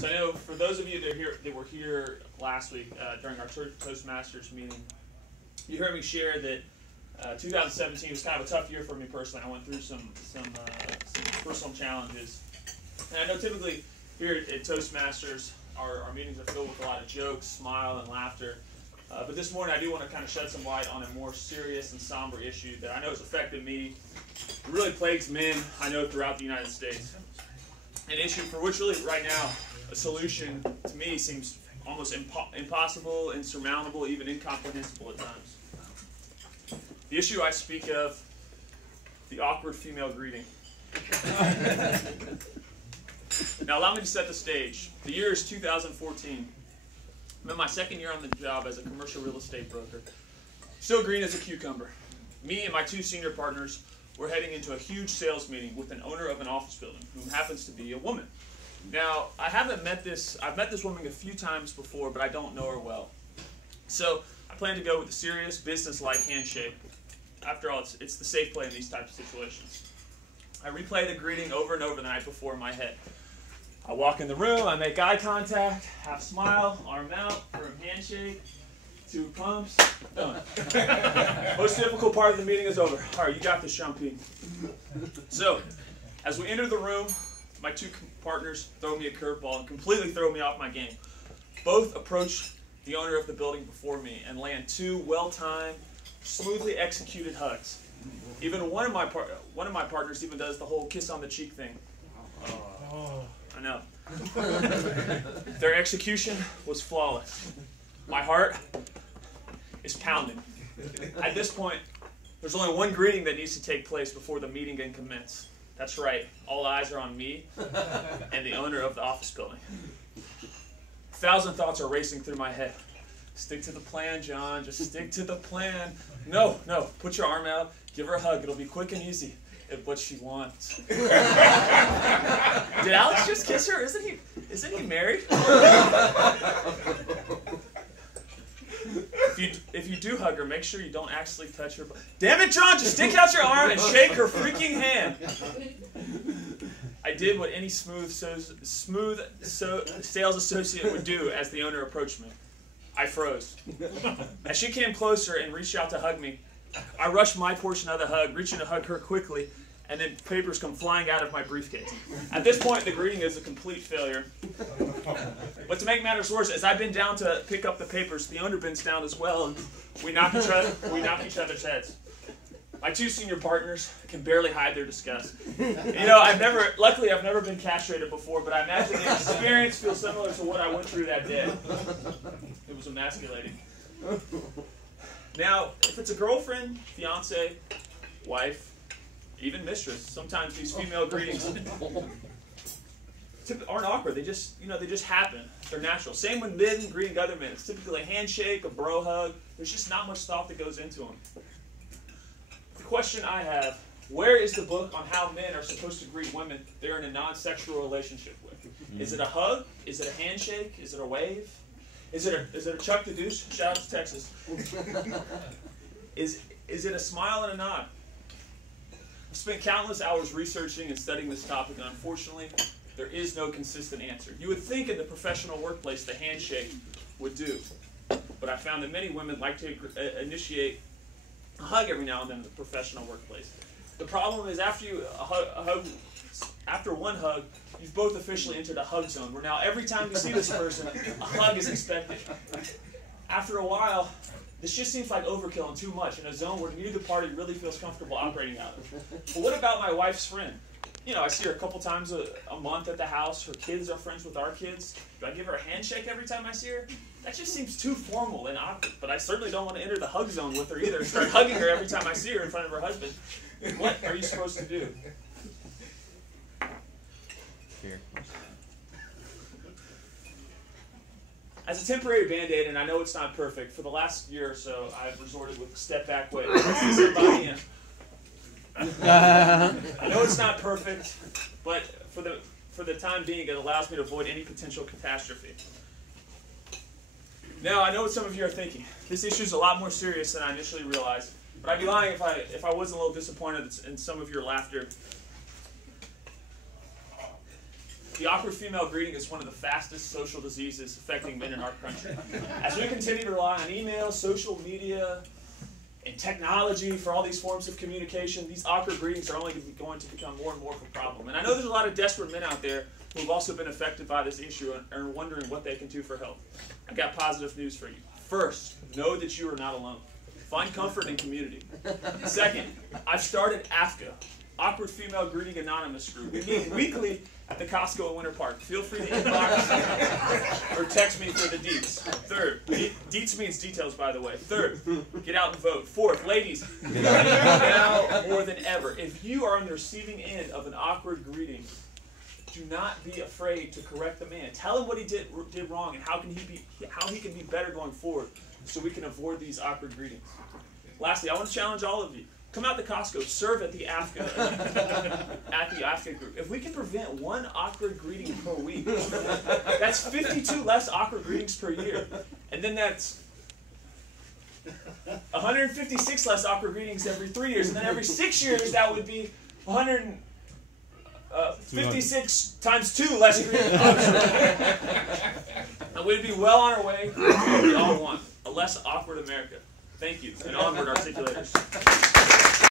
So I know for those of you that were here last week during our Toastmasters meeting, you heard me share that 2017 was kind of a tough year for me personally. I went through some personal challenges. And I know typically here at Toastmasters, our meetings are filled with a lot of jokes, smile, and laughter. But this morning I do want to kind of shed some light on a more serious and somber issue that I know has affected me. It really plagues men, I know, throughout the United States. An issue for which really right now a solution to me seems almost impossible, insurmountable, even incomprehensible at times. The issue I speak of, the awkward female greeting. Now allow me to set the stage. The year is 2014. I'm in my second year on the job as a commercial real estate broker. Still green as a cucumber. Me and my two senior partners were heading into a huge sales meeting with an owner of an office building who happens to be a woman. Now, I've met this woman a few times before, but I don't know her well. So I plan to go with a serious, business-like handshake. After all, it's the safe play in these types of situations. I replay the greeting over and over the night before in my head. I walk in the room, I make eye contact, half smile, arm out, firm handshake, 2 pumps, done. Most difficult part of the meeting is over. All right, you got this, Sean-P. So, as we enter the room, my two partners throw me a curveball and completely throw me off my game. Both approach the owner of the building before me and land 2 well-timed, smoothly executed hugs. Even one of my partners even does the whole kiss on the cheek thing. Oh. I know. Their execution was flawless. My heart is pounding. At this point, there's only one greeting that needs to take place before the meeting can commence. That's right. All eyes are on me and the owner of the office building. 1,000 thoughts are racing through my head. Stick to the plan, John. Just stick to the plan. No. Put your arm out. Give her a hug. It'll be quick and easy. It's what she wants. Did Alex just kiss her? Isn't he married? If you do hug her, make sure you don't actually touch her. Damn it, John! Just stick out your arm and shake her freaking hand. I did what any smooth sales associate would do as the owner approached me. I froze. As she came closer and reached out to hug me, I rushed my portion of the hug, reaching to hug her quickly, and then papers come flying out of my briefcase. At this point, the greeting is a complete failure. But to make matters worse, as I bend down to pick up the papers, the owner bends down as well, and we knock each other's heads. My two senior partners can barely hide their disgust. You know, luckily I've never been castrated before, but I imagine the experience feels similar to what I went through that day. It was emasculating. Now, if it's a girlfriend, fiance, wife, even mistress, sometimes these female greetings aren't awkward. They just happen. They're natural. Same when men greeting other men. It's typically a handshake, a bro hug. There's just not much thought that goes into them. The question I have, where is the book on how men are supposed to greet women they're in a non-sexual relationship with? Is it a hug? Is it a handshake? Is it a wave? Is it a Chuck the Deuce? Shout out to Texas. Is it a smile and a nod? I've spent countless hours researching and studying this topic, and unfortunately, there is no consistent answer. You would think in the professional workplace the handshake would do, but I found that many women like to initiate a hug every now and then in the professional workplace. The problem is after one hug, you've both officially entered a hug zone, where now every time you see this person, a hug is expected. After a while, this just seems like overkill and too much in a zone where neither party really feels comfortable operating out of. But what about my wife's friend? You know, I see her a couple times a month at the house. Her kids are friends with our kids. Do I give her a handshake every time I see her? That just seems too formal and awkward. But I certainly don't want to enter the hug zone with her either and start hugging her every time I see her in front of her husband. What are you supposed to do? Here. As a temporary Band-Aid, and I know it's not perfect, for the last year or so, I've resorted with the step-back way. I know it's not perfect, but for the time being, it allows me to avoid any potential catastrophe. Now, I know what some of you are thinking. This issue is a lot more serious than I initially realized, but I'd be lying if I wasn't a little disappointed in some of your laughter. The awkward female greeting is one of the fastest social diseases affecting men in our country. As we continue to rely on email, social media, and technology for all these forms of communication, these awkward greetings are only going to become more and more of a problem. And I know there's a lot of desperate men out there who have also been affected by this issue and are wondering what they can do for help. I've got positive news for you. First, know that you are not alone. Find comfort in community. Second, I've started AFGA, Awkward Female Greeting Anonymous Group. We meet weekly at the Costco in Winter Park. Feel free to inbox or text me for the deets. Third, deets means details, by the way. Third, get out and vote. Fourth, ladies, now more than ever, if you are on the receiving end of an awkward greeting, do not be afraid to correct the man. Tell him what he did wrong and how he can be better going forward, so we can avoid these awkward greetings. Lastly, I want to challenge all of you. Come out to Costco, serve at the AFGA group. If we can prevent one awkward greeting per week, that's 52 less awkward greetings per year. And then that's 156 less awkward greetings every 3 years. And then every 6 years, that would be 156 times 2 less greetings. And we'd be well on our way to what we all want, a less awkward America. Thank you, and onward, articulators.